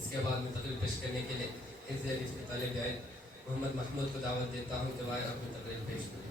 اس کے بعد میں تقریر پیش کرنے کے لیے حفظ حدیث کے طالب علم محمد محمود کو دعوت دیتا ہوں کہ وہ آئے اور اپنی تقریر پیش کریں۔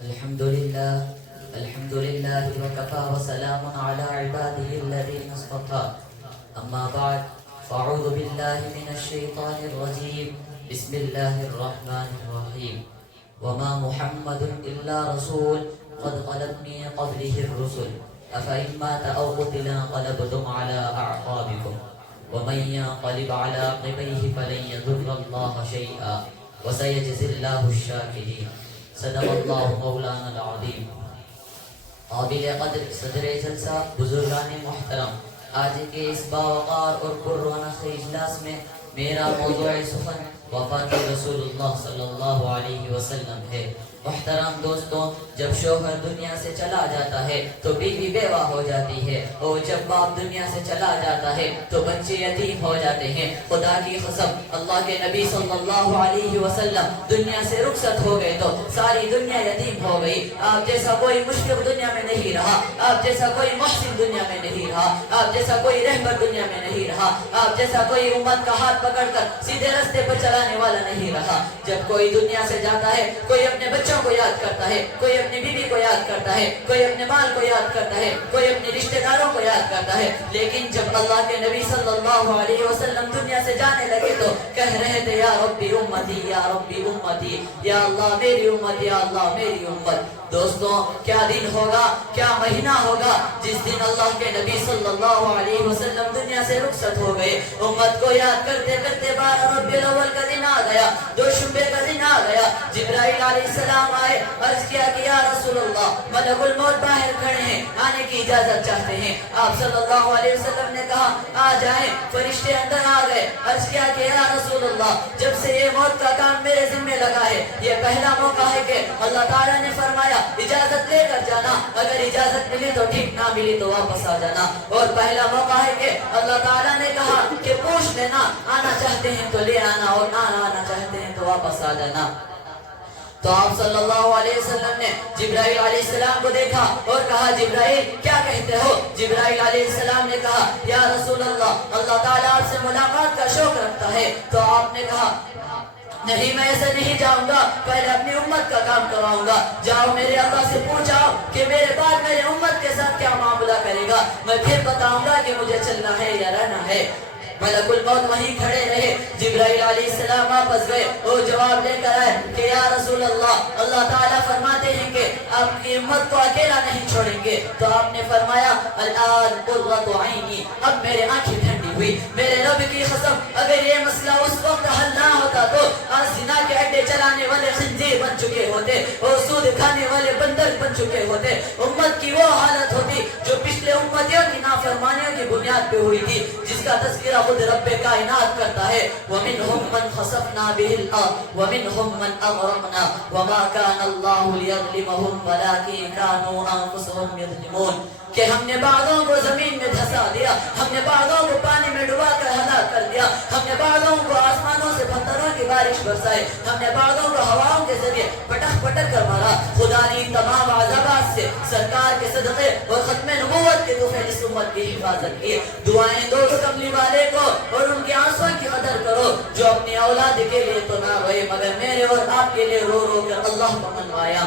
الحمد لله وكفى وسلام على عباده الذين اصطفى أما بعد فأعوذ بالله من الشيطان الرجيم بسم الله الرحمن الرحيم وما محمد إلا رسول قد خلت من قبله الرسل أفإن مات أو قتل انقلبتم على أعقابكم ومن ينقلب على عقبيه فلن يضر الله شيئا وسيجزي الله الشاكرين صدق اللہ مولانا العظیم۔ قابل قدر صدر جلسہ، بزرگان محترم، آج کے اس باوقار اور پررونق اجلاس میں میرا موضوع سخن وفات رسول اللہ صلی اللہ علیہ وسلم ہے۔ محترم دوستوں، جب شوہر دنیا سے چلا جاتا ہے تو بیوی بیوہ ہو جاتی ہے، اور جب باپ دنیا سے چلا جاتا ہے تو بچے یتیم ہو جاتے ہیں۔ خدا کی قسم، اللہ کے نبی صلی اللہ علیہ وسلم دنیا سے رخصت ہو گئے تو ساری دنیا یتیم ہو گئی۔ آپ جیسا کوئی مشفق دنیا میں نہیں رہا، آپ جیسا کوئی محسن دنیا میں نہیں رہا، آپ جیسا کوئی رہبر دنیا میں نہیں رہا، آپ جیسا کوئی امت کا ہاتھ پکڑ کر سیدھے راستے پر چلانے والا نہیں رہا۔ جب کوئی دنیا سے جاتا ہے، کوئی اپنے بچوں کو یاد کرتا ہے، کوئی اپنی بیوی کو یاد کرتا ہے، کوئی اپنے مال کو یاد کرتا ہے، کوئی اپنے رشتہ داروں کو یاد کرتا ہے، لیکن جب اللہ کے نبی صلی اللہ علیہ وسلم دنیا سے جانے لگے تو کہہ رہے تھے یا ربی امتی، یا ربی امتی، یا اللہ میری امت، یا اللہ میری امت۔ دوستوں، کیا دن ہوگا، کیا مہینہ ہوگا جس دن اللہ کے نبی صلی اللہ علیہ وسلم دنیا سے رخصت ہو گئے۔ امت کو یاد کرتے کرتے 12 ربیع الاول کا دن آ گیا، دوشنبے کا دن آ گیا۔ جبرائیل علیہ السلام آئے، عرض کیا کہ یا رسول اللہ، ملک الموت باہر کھڑے ہیں، آنے کی اجازت چاہتے ہیں۔ آپ صلی اللہ علیہ وسلم نے کہا آ جائیں۔ فرشتے اندر آ گئے، عرض کیا کہ یا رسول اللہ، جب سے یہ موت کا کام میرے ذمہ لگا ہے، یہ پہلا موقع ہے کہ اللہ تعالیٰ نے فرمایا اجازت لے کر جانا، اگر اجازت ملی تو ٹھیک، نہ ملی تو واپس آ جانا۔ اور پہلا موقع ہے کہ اللہ تعالیٰ نے کہا کہ پوچھ لینا، آنا چاہتے ہیں تو لے آنا، اور نہ آنا چاہتے ہیں تو واپس آ جانا۔ تو آپ صلی اللہ علیہ وسلم نے جبرائیل علیہ السلام کو دیکھا اور کہا جبرائیل کیا کہتے ہو؟ جبرائیل علیہ السلام نے کہا یا رسول اللہ، اللہ تعالیٰ آپ سے ملاقات کا شوق رکھتا ہے۔ تو آپ نے کہا نہیں، میں ایسے نہیں جاؤں گا، پہلے اپنی امت کا کام کراؤں گا۔ جاؤ میرے اللہ سے پوچھاؤ کہ میرے بعد میرے امت کے ساتھ کیا معاملہ کرے گا، میں پھر بتاؤں گا کہ مجھے چلنا ہے یا رہنا ہے۔ ملک الموت وہیں کھڑے رہے۔ جبرائیل علیہ السلام واپس گئے اور جواب لے کر آئے کہ یا رسول اللہ، اللہ تعالیٰ فرماتے ہیں کہ آپ کی امت کو اکیلا نہیں چھوڑیں گے۔ تو آپ نے فرمایا الآن قرۃ عینی، اب میرے آنکھیں ٹھنڈی ہوئی۔ میرے رب کی قسم، اگر یہ مسئلہ اس وقت حل نہ ہوتا تو آج زنا کے اڈے چلانے والے خنزیر بن چکے ہوتے اور سود کھانے والے بندر بن چکے ہوتے۔ امت کی وہ حالت ہوتی جو پچھلے امتیوں کی نافرمانیوں کی بنیاد پہ ہوئی تھی، جس کا تذکرہ خود رب کائنات کرتا ہے وَمِنْهُمْ مَنْ خَسَفْنَا بِهِ الْأَرْضَ وَمِنْهُمْ مَنْ أَغْرَقْنَا وَمَا كَانَ اللَّهُ لِيَظْلِمَهُمْ وَلَكِنْ كَانُوا أَنفُسَهُمْ يَظْلِمُونَ کہ ہم نے بعضوں کو زمین میں دھسا دیا، ہم نے بعضوں کو پانی میں ڈبا کر ہلاک کر دیا، ہم نے بعضوں کو آسمانوں سے پتھروں کی بارش برسائی، ہم نے بعضوں کو ہواؤں کے ذریعے پٹک پٹک کر مارا۔ خدا نے ان تمام عذابات سے سرکار کے صدقے اور ختم نبوت کے دفعے اس امت کی حفاظت کی۔ دعائیں دو کملی والے کو اور ان کے آنسوں کی قدر کرو، جو اپنی اولاد کے لیے تو نہ روئے مگر میرے اور آپ کے لیے رو رو کر اللہ کو منوایا۔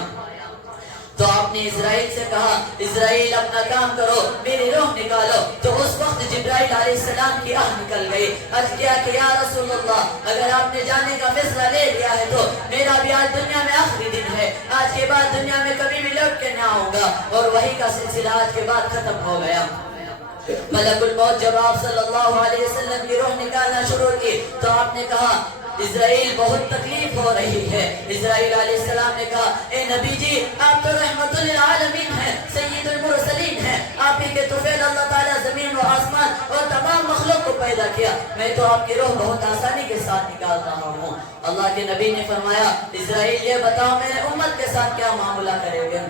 تو آپ نے اسرائیل سے کہا اسرائیل اپنا کام کرو، میری روح نکالو۔ تو اس وقت جبرائیل علیہ السلام کی راہ نکل گئی۔ عرض کیا کہ یا رسول اللہ، اگر آپ نے جانے کا فیصلہ لے لیا ہے تو میرا بھی آج دنیا میں آخری دن ہے، آج کے بعد دنیا میں کبھی بھی لوٹ کے نہ آؤں گا۔ اور وہی کا سلسلہ آج کے بعد ختم ہو گیا۔ ملک الموت جب آپ صلی اللہ علیہ وسلم کی روح نکالنا شروع کی تو آپ نے کہا اسرائیل بہت تکلیف ہو رہی ہے۔ اسرائیل علیہ السلام نے کہا اے نبی جی، آپ تو رحمت للعالمین ہیں، سید المرسلین ہیں، آپ ہی کے طفیل اللہ تعالیٰ زمین و آسمان اور تمام مخلوق کو پیدا کیا، میں تو آپ کی روح بہت آسانی کے ساتھ نکال رہا ہوں۔ اللہ کے نبی نے فرمایا اسرائیل یہ بتاؤ میرے امت کے ساتھ کیا معاملہ کرے گا؟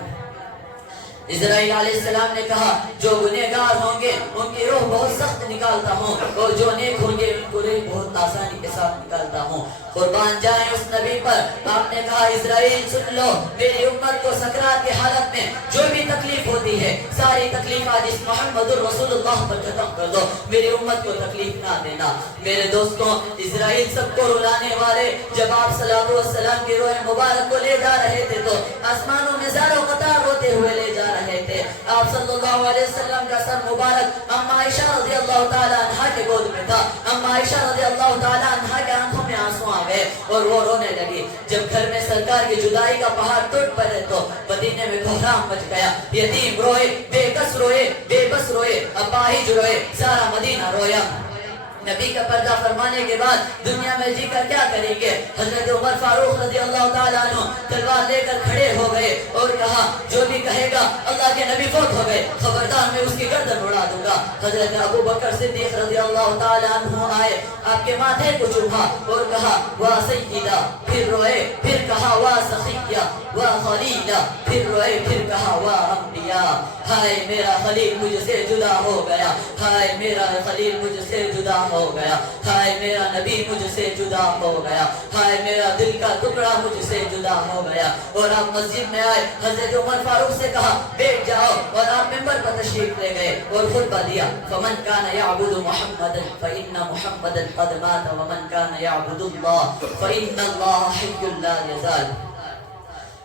اسرائیل علیہ السلام نے کہا جو گنہگار ہوں گے ان کی روح بہت سخت نکالتا ہوں اور جو نیک ہوں گے ان کو روح بہت آسانی کے ساتھ نکالتا ہوں. قربان جائیں اس نبی پر. آپ نے کہا اسرائیل سن لو میری امت کو سکرات کی حالت میں جو بھی تکلیف ہوتی ہے ساری تکلیفات اس محمد الرسول اللہ پر ختم کر دو, میری امت کو تکلیف نہ دینا. میرے دوستوں اسرائیل سب کو رلانے والے جب آپ صلی اللہ علیہ وسلم کی روح مبارک کو لے جا رہے تھے تو آسمانوں میں زاروں قطار ہوتے ہوئے لے جا رہے تھے. آپ صلی اللہ علیہ وسلم کا سر مبارک اما عائشہ رضی اللہ تعالی عنہا کے گود میں تھا. اما عائشہ رضی اللہ تعالی عنہا کے آنکھوں میں آنسو آ گئے اور وہ رونے لگی. جب گھر میں سرکار کی جدائی کا پہاڑ ٹوٹ پڑے تو مدینے میں کوہرام مچ گیا. یتیم روئے, بے کس روئے, بے بس روئے, اپاہج روئے, سارا مدینہ رویا. نبی کا پردہ فرمانے کے بعد دنیا میں جی کر کیا کریں گے؟ حضرت عمر فاروق رضی اللہ تعالیٰ عنہ تلوار لے کر کھڑے ہو گئے اور کہا جو بھی کہے گا اللہ کے نبی فوت ہو گئے خبردار میں اس کی گردن اڑا دوں گا. حضرت ابو بکر صدیق رضی اللہ تعالیٰ عنہ آئے, آپ کے ماتھے کو چوما اور کہا واہ سیدہ, پھر روئے, پھر کہا واہ سخیہ, واہ خلیلہ, پھر روئے, پھر کہا واہ انبیاء. ہائے میرا خلیل مجھ سے جدا ہو گیا, ہائے میرا خلیل مجھ سے جدا ہو گیا, ہائے میرا نبی مجھ سے جدا ہو گیا, ہائے میرا دل کا ٹکڑا مجھ سے جدا ہو گیا. اور آپ مسجد میں آئے, حضرت عمر فاروق سے کہا بیٹھ جاؤ, اور آپ ممبر پر تشریف لے گئے اور خطبہ دیا. فمن کان یعبد محمدا فإن محمدا قد مات ومن کان یعبد اللہ فإن اللہ حی لا یزال.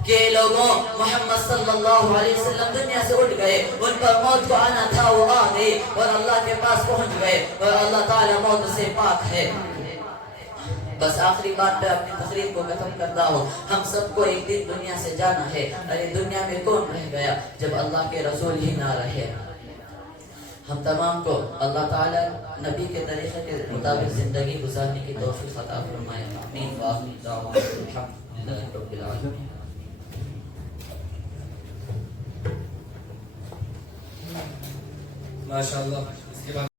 کہ لوگوں محمد صلی اللہ علیہ وسلم دنیا سے اٹھ گئے, ان پر موت کو آنا تھا وہ آ گئی اور اللہ کے پاس پہنچ گئے اور اللہ تعالیٰ موت سے پاک ہے. بس آخری بات پہ اپنی تقریر کو ختم کرتا ہوں. ہم سب کو ایک دن دنیا سے جانا ہے. ارے دنیا میں کون رہ گیا جب اللہ کے رسول ہی نہ رہے؟ ہم تمام کو اللہ تعالیٰ نبی کے طریقے کے مطابق زندگی گزارنے کی توفیق عطا فرمائے. آمین وآخر دعوانا الحمدللہ رب العالمین. ماشاءاللہ. اس کے بعد